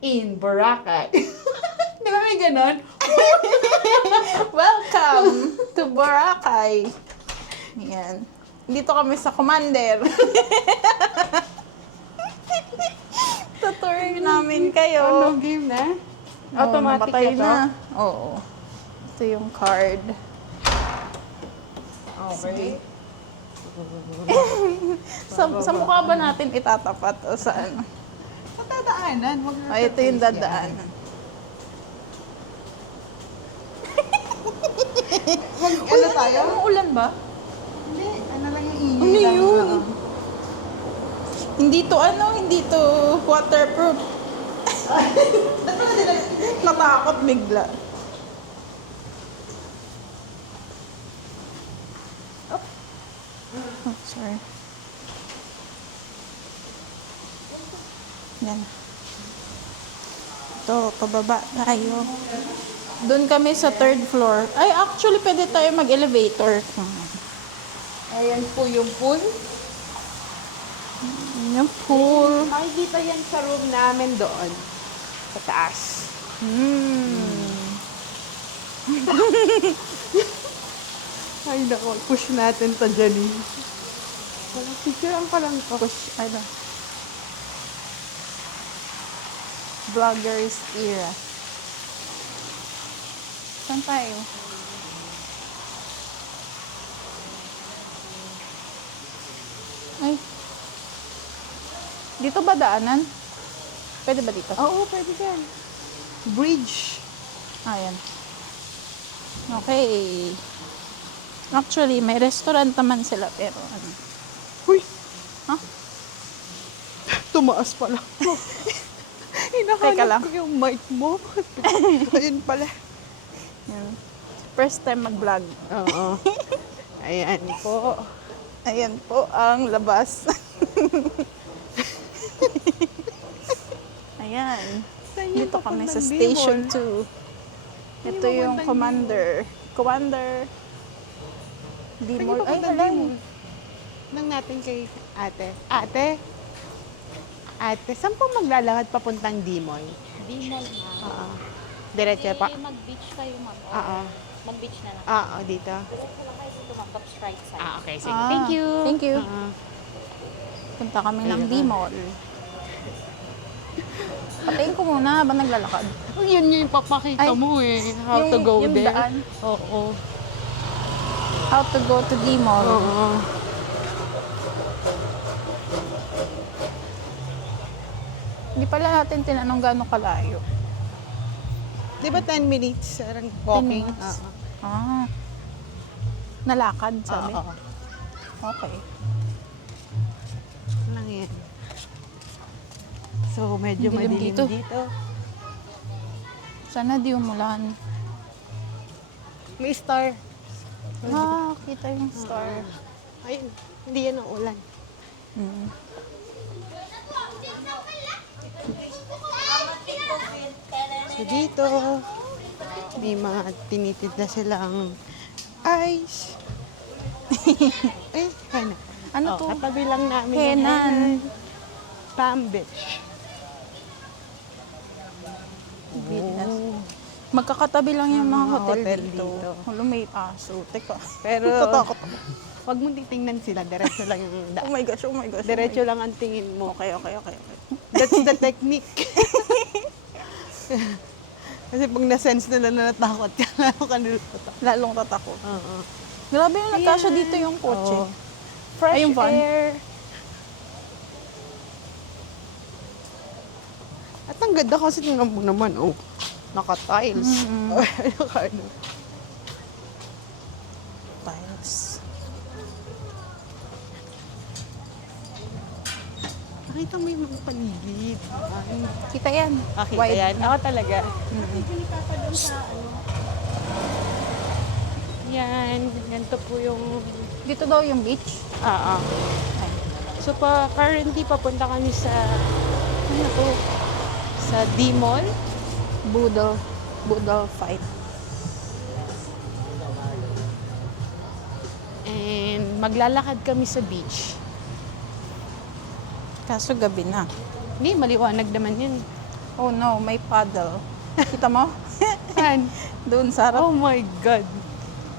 in Boracay. Di ba may ganon? Welcome to Boracay. Yan. Dito kami sa Commander. Tuturin namin kayo. Ano, game na? Oo, Automatic namatay na to? na. Oo. Ito yung card. Okay. Sa mukha ba natin itatapat o sa ano? Sa dadaanan. Wag na Ay, sa ito yung face yan. dadaanan. Ano tayo? Umuulan ba? Hindi. Ano lang yung ingay Ano lang. yun? Oo. Hindi to waterproof. Natakot bigla. Oh, sorry. Yan. Ito, pababa tayo. Doon kami sa third floor. Ay, actually, pwede tayo mag-elevator. Ayan po yung pool. Yung pool. Makikita yan sa room namin doon. Sa taas. Ay, naku. Push natin to, Janine. Walang picturean pa lang to. Push, ano. Vloggers era. Saan tayo? Ay. Dito ba daanan? Pwede ba dito? Oo, pwede yan. Bridge. Ayan. Okay. Actually, may restaurant naman sila, pero ano. Uy! Ha? Tumaas pala. Teka lang. Hinahanap ko yung mic mo. Ayun pala. Yan. First time mag-vlog. Oo. Ayan po. Ayan po ang labas. Ayan. Saan yung Dito kami sa papuntang Station Bicol? 2. Ito yung papuntang Commander. Commander. Dimol. Ay, Papuntang halay. Bicol. Nang natin kay ate. Ate? Ate, saan po maglalakad papuntang Dimoy? Dimol, ma'am. Oo. Diretso pa? Mag-beach kayo, ma'am. Or Oo. mag-beach na lang. Oo, dito. Diretso lang kayo dito, ma'am. Tapos right side. Okay, sige. Ah, Thank you. Thank you. Oo. Punta kami ng Ayan. Dimol. Patayin ko muna habang naglalakad. Oh, yun yung papakita Ay, mo eh. How to yung- go yung there. daan. Oo. How to go to Dimol. Oo. Hindi pala natin tinanong gaano kalayo. Di ba 10 minutes? Parang walking? 10 minutes. Oo. Ah. Nalakad, sabi? Oo. Okay. Lang yan. So, medyo Dilim madilim dito. dito. Sana di umulan. May star. Ah, kita yung star. Ayun, hindi yan ang ulan. Mm. So, dito, may mga tinitinda silang ice. Ay, hena. Ano to? Katabi lang namin yung Henan. Palm Beach. Goodness. Magkakatabi lang yung mga Mga hotel, hotel dito. dito. Wala, may aso. Teka. Pero, Tatakot ako. wag mong titingnan sila, diretso lang yung Oh daan. my gosh, oh my gosh. Diretso lang ang tingin mo. Okay, okay, okay, okay. That's the technique. Kasi pag na-sense nila na natakot ka, lalo ka niluluto. Lalong tatakot. Oo. Grabe yung nagkasya dito yung kotse. Oo. Fresh Ay, yung van. air. At ang ganda kasi tingnan mo naman, oh. Naka-tiles. Naka-ano. Tiles. Nakita mo yung mga paligid. Ay, Kita yan. nakita Wide. yan. Ako talaga. Yan. Ganito po yung... Dito daw yung beach. Oo. So, currently, papunta kami sa... Ano to? Sa D-Mall. Boodle fight. And maglalakad kami sa beach. Kaso gabi na. Hindi, maliwanag naman yun. Oh no, may paddle. Kita mo? Saan? Doon sa harap. Oh my God.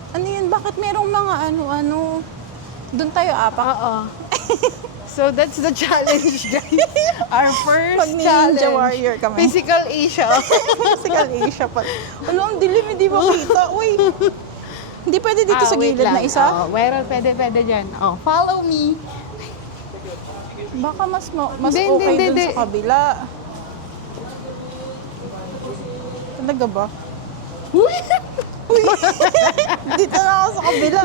Ano yun? Bakit merong mga ano-ano? Doon tayo apak. Oo. So that's the challenge, guys. Our first Pag ninja challenge. warrior kami. Physical Asia. Physical Asia pa. Ano, ang dilim, hindi makita. Uy. Hindi pwede dito sa wait gilid lang. na isa? Oh, well, pwede dyan. Oh, follow me. Baka mas Hindi, okay hindi, dun hindi. sa kabila. Talaga ba? Uy! Dito na ako sa kabila.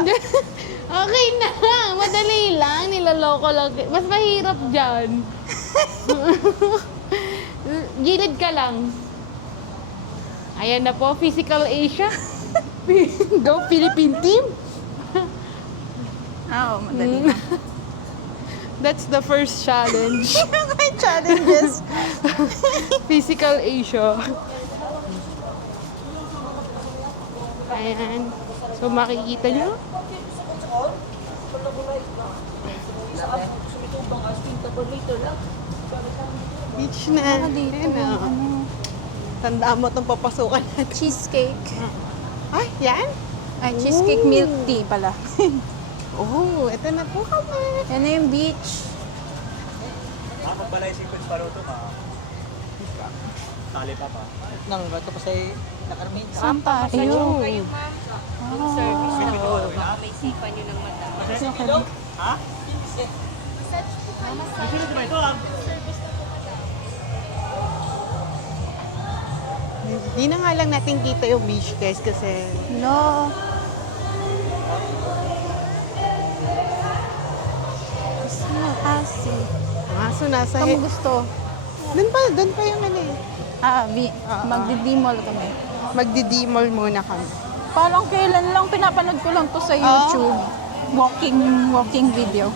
Okay na. Madali lang. Nilaloko lang. Mas mahirap dyan. Gilid ka lang. Ayan na po. Physical Asia. Go Philippine team. Oo, madali na. That's the first challenge. May challenges. Physical Asia. Ayan. So makikita nyo. Beach na. Dito, Ayan na. ano, Tandaan mo itong papasukan natin. cheesecake. Ay, yan? Ay, cheesecake Ooh. milk tea pala. Oh, ito na po kami. Yan na yung beach. Makapagbalay sequence pa rin ito, ma. Tali pa pa. Nang bato pa sa nakarmin. Saan tayo? Kayo, ma'am. Yung service na po. Baka may sipa nyo ng mata. Ha? Massage ba ito, ah? Hindi na nga lang natin kita yung beach, guys, kasi No. Asi. ang aso nasa Saan mo gusto? Doon pa yung ano eh. Magdidimol kami. Magdi-demol muna kami. Parang kailan lang, pinapanood ko lang to sa YouTube. Walking video.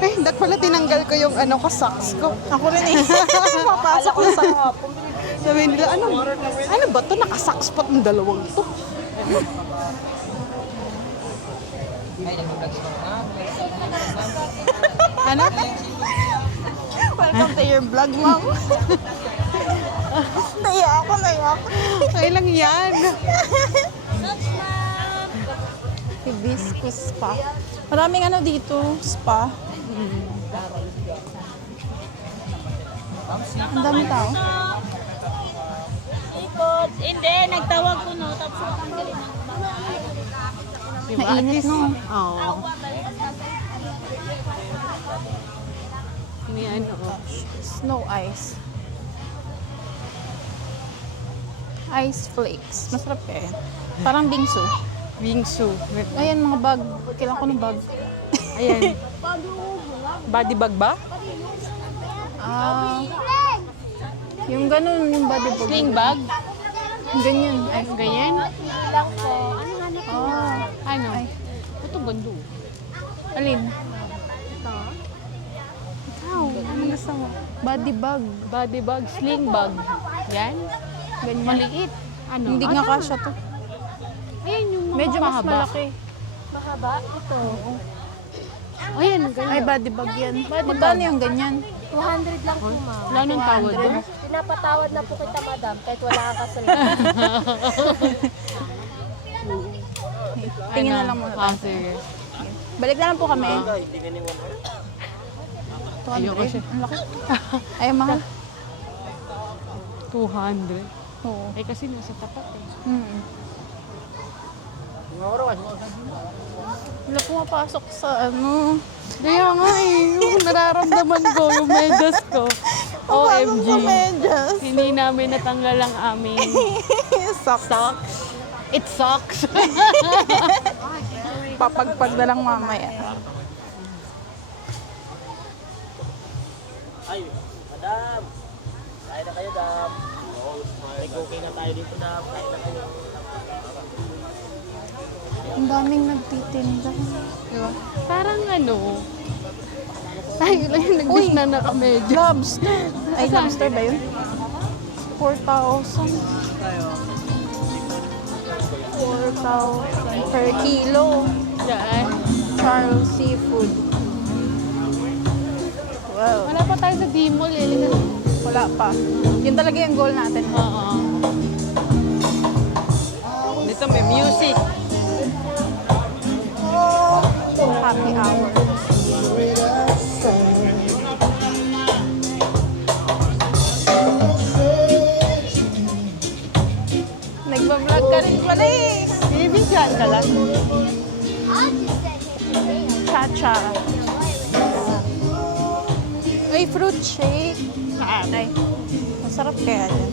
Eh, dapat pala tinanggal ko yung ano ko, socks ko. Ako rin eh. Papasok ko sa hapon. Sabi nila, ano ba to? Nakasocks pa ng dalawang to. Ano? Welcome to your vlog, ma'am. Naiya ako. Ay lang yan. Hibiscus spa. Maraming ano dito, spa. Ang dami tao. Ikot. Hindi, nagtawag ko no. Tapos natanggalin ng Diba? Mainit, no? Oo. May ano, oh. Snow ice. Ice flakes. Masarap kaya yan. Parang bingsu. Wingsu. Ayan, mga bag. Kailan ko ng bag. Ayan. Body bag ba? Yung ganun, yung body bag. Sling bag? Ganyan. Ay, Ganyan? lang po. Ano nga na po? Ano? Ay. Ito gando. Alin? Ikaw, ano gusto mo? Body bag. Body bag, sling bag. Yan? Ganyan. Maliit. Ano? Hindi nga kasha to. Ayan yung mga Medyo mas mahaba. malaki. Mahaba? Ito. Ayan, ganyan. Ay, body bag yan. Magkano yung ganyan? 200 lang po, ma'am. Wala nang tawad doon. Pinapatawad na po kita, madam, kahit wala kang kasalita. Tingin na lang muna. Ah, sige. Balik na lang po kami. Ayoko 200. siya. Ang laki. Ay, mahal. 200. Oo. Eh, kasi nasa tapat eh. Wala pumapasok sa ano. Kaya nga eh, yung nararamdaman ko, yung medyas ko. OMG. Sa medyas. Hindi namin natanggal ang aming Socks. it sucks. Papagpag na lang mamaya. Ay, madam. Kain na kayo, dam. Okay na tayo dito, dam. Kain na kayo. Ang daming nagtitinda. Diba? Parang ano, tayo lang yung nagbis na nakamedyo. Lobster. Ay, lobster ba yun? 4,000. 4,000 per kilo. Diyan. Charles Seafood. Wow. Wala pa tayo sa Dimol eh. Wala wala pa. Yun talaga yung goal natin. Oo. Dito may music. Happy hour. Nagbablog ka rin pala eh. Bibigyan ka lang. Cha-cha. Ay, fruit shake. Ay, masarap kaya yan.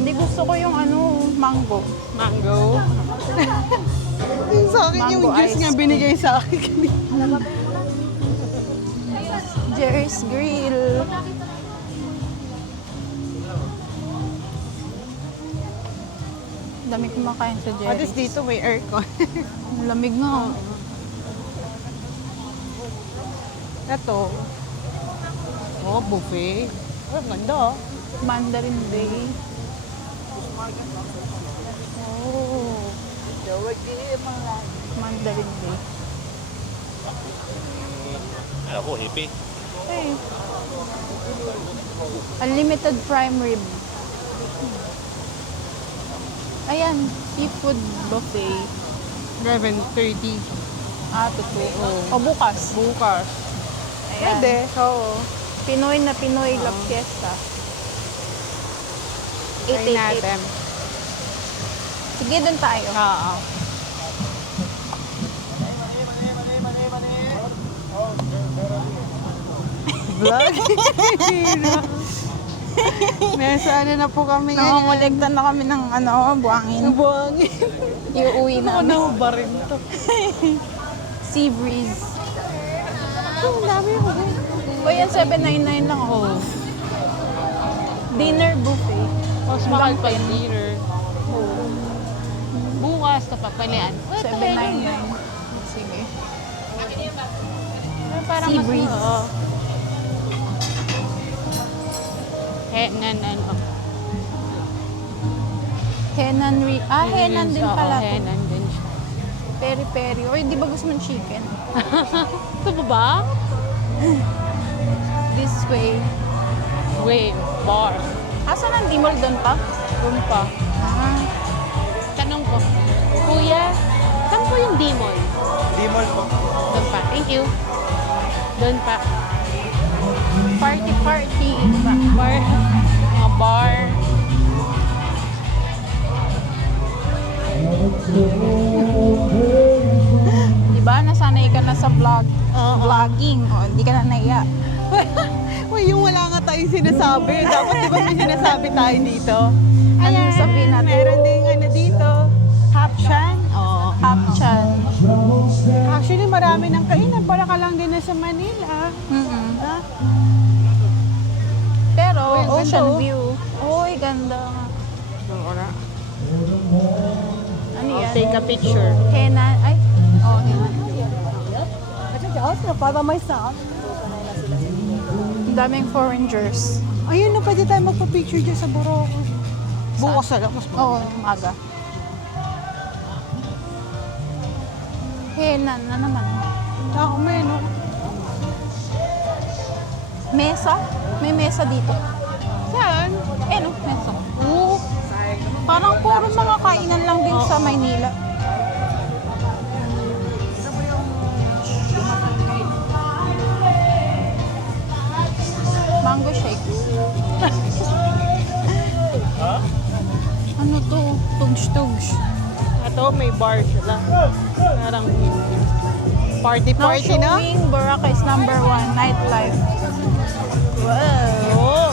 Hindi gusto ko yung mango. Mango. Sa akin yung Mango juice ice nga binigay sa akin. Jerry's Grill. Dami kumakain sa At Jerry's. least dito may aircon. Ang lamig nga. Ito. Oh, buffet. Oh, ganda oh. Mandarin Day. Oh. Mandarin Day. Ako, hippie. Hey. Unlimited prime rib. Ayan, seafood buffet. 11:30. Totoo. O bukas. Bukas. Ayan. Pwede. Oo. Pinoy na Pinoy La Fiesta. Try natin. Sige, dun tayo. Oo. Vlog? Nasa ano na po kami ngayon. Nanganguligtan na kami ng buhangin. Buwangin. Iuwi Ako namin. na ba rin to? Sea breeze. Ang dami ko. O yan, 799 lang ako. Dinner buffet. Mas mahal pa yung dinner. Bukas kapag palian. 799. Sige. Parang Sea mas breeze. oo. Henan ano. Henan Henan din Oo, pala. Henan din siya. Peri-peri. Oy, di ba gusto mong chicken? Ito ba ba? This way. Wait, bar. Asan ang dimol doon pa? Doon pa. Ah, Tanong ko, Kuya, saan po yung Dimol? Dimol po. Doon pa. Thank you. Doon pa. party. Bar. Mga bar. Diba, nasanay ka na sa Oo. vlogging. O, hindi ka na naiya. Uy, yung wala nga tayong sinasabi. Dapat di ba may sinasabi tayo dito? Ano sabihin natin? Meron din ano dito. Hapchan. Oo. Hapchan. Actually, marami ng kainan. Para ka lang din na sa Manila. Mm-mm. Ha? Pero, Uy, ang ocean ganda, oh. view. Uy, ganda. Ano yan? Take a picture. Henan. Ay, oh, Henan. Para may sa. Ang daming foreigners. Ayun na, pwede tayo magpa-picture dyan sa Boracay. Bukas na lang. Mas Oo, umaga. Henan na naman. Ako may no. Mesa? May mesa dito. Saan? Eh, no? Mesa. Oo. Parang puro mga kainan lang din sa Maynila. Mango shake. Ano to? Tugs-tugs. Ito, may bar sila. Parang Now party-party na. showing Boracay's #1 nightlife. Wow! Oo.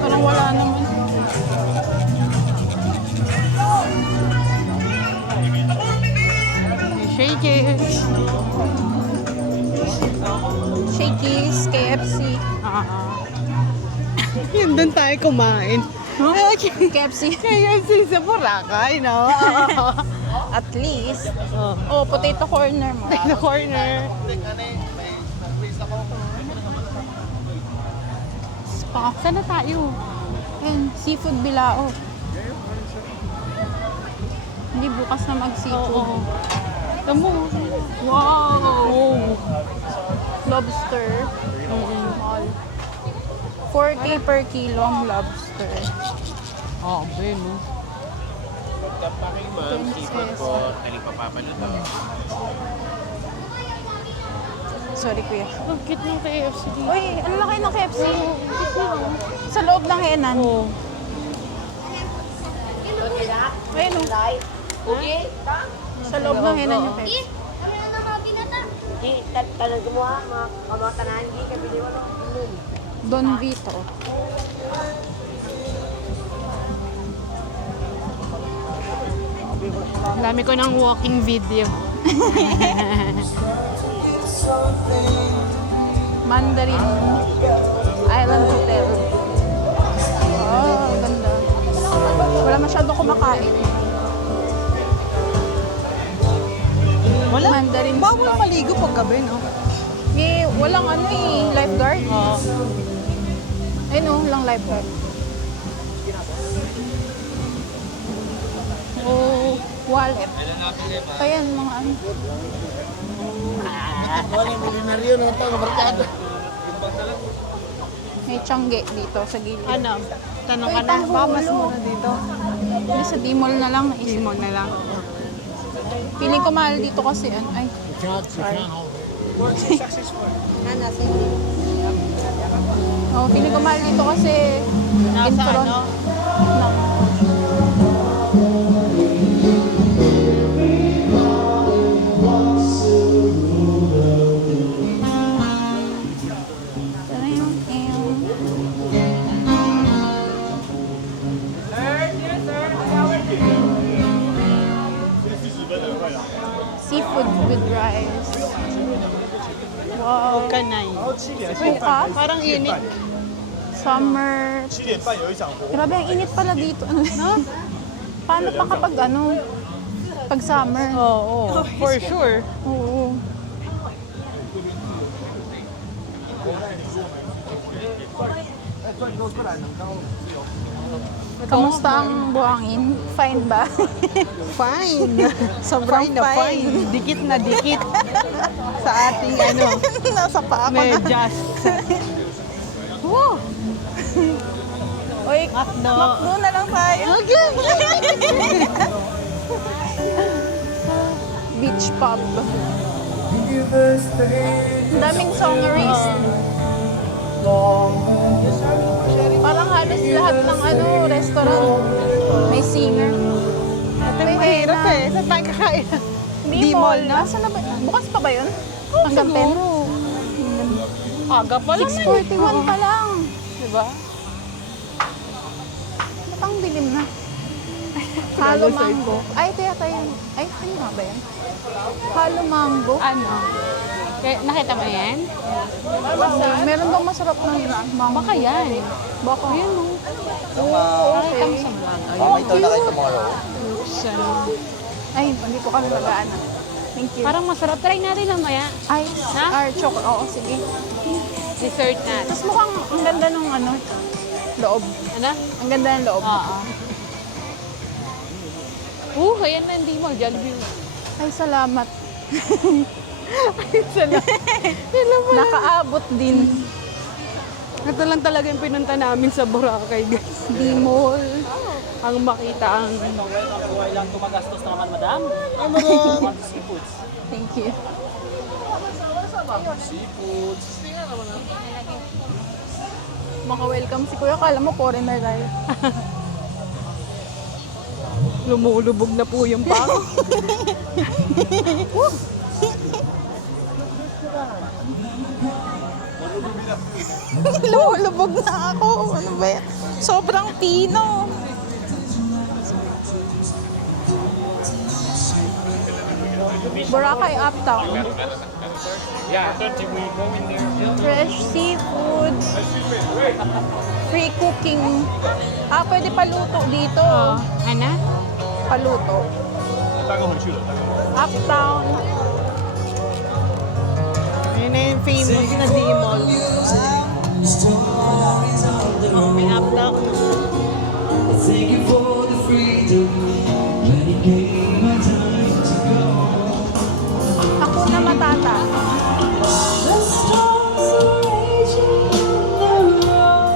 Parang wala naman. May shakers. Shakey's, KFC. Yun, doon tayo kumain. KFC. KFC sa Boracay, no? At least. Oh. Oh, potato corner mo. Take the corner. Spa. Saan na tayo? And seafood bilao. Hindi bukas na mag-seafood. Oo. Tamo. Wow! Lobster. Small. 4K per kilo ang lobster. Oo, ben, no? Tapaking ma'am, seafood po. Taling papapaluto. Sorry, kuya. Ang cute ng KFC dito. Uy, ano laki ng KFC? Sa loob ng henan. Oo. Ayun, oh. Sa loob ng henan yung KFC. Don Vito. Ang dami ko ng walking video. Mandarin Island Hotel. Oh, ganda. Wala masyadong kumakain. Wala? Mandarin Bawal spa. maligo pag gabi, no? Walang ano lifeguard. Oo. Ayun oh, walang lifeguard. Oh, wallet. Ayan, mga ano. May tiyangge dito sa gilid. Ano? Tanong Uy, ka na. Baka mas panghulog. mura dito. Hindi, sa D-Mall na lang. Limon na lang. Feeling ko mahal dito kasi. Ay, sorry. Oh, feeling ko mahal dito kasi in Nasa front ano? ng seafood with rice. Wow. Kanay. Bukas, Parang init. summer. Grabe, ang init pala dito. No? Paano pa kapag pag summer? Oo, for sure. Oo. Kamusta ang buhangin? Fine ba? Fine. Sobrang Fine. fine. Dikit na dikit. Sa ating Nasa paa ko na. medyas. Wow! Uy, Makdo. makdo na lang tayo. Beach pub. Ang daming songeries. Parang halos lahat ng restaurant may singer. Ito yung mahirap eh. Saan tayo kakain? D-Mall na? Nasaan na ba? Bukas pa ba yun? Hanggang 10? Aga pa lang. 6:41 pa lang. Diba? Ba't ang dilim na? Halo mango. Ay, ito yata yan. Ay, ano nga ba yan? Halo mango. Ano? Nakita mo yan? Meron bang masarap na mango? Baka yan. Baka. Yan o. Nakita mo sa vlog. May ito na kayo tomorrow. Ay, hindi ko kami magaan. Thank you. Parang masarap. Try natin mamaya. Ay, artichoke. Oo, sige. Dessert na. Tapos mukhang ang ganda ng loob. Ano? Ang ganda ng loob. Oo. Ayan na hindi mo. Jollibee. Ay, salamat. Salamat. Nakaabot din. Ito lang talaga yung pinunta namin sa Boracay, guys. D-Mall. Ang makita ang... Buhay lang tumagastos na naman, madam. Ay, madam. Seafoods. Thank you. Seafoods. Maka-welcome si Kuya. Kala mo foreigner tayo. Lumulubog na po yung pako. Lumulubog na ako. Ano ba yan? Sobrang Pino. Boracay Uptown. Fresh seafood. Free cooking. Pwede paluto dito. Ano? Paluto. Uptown. Yun na yung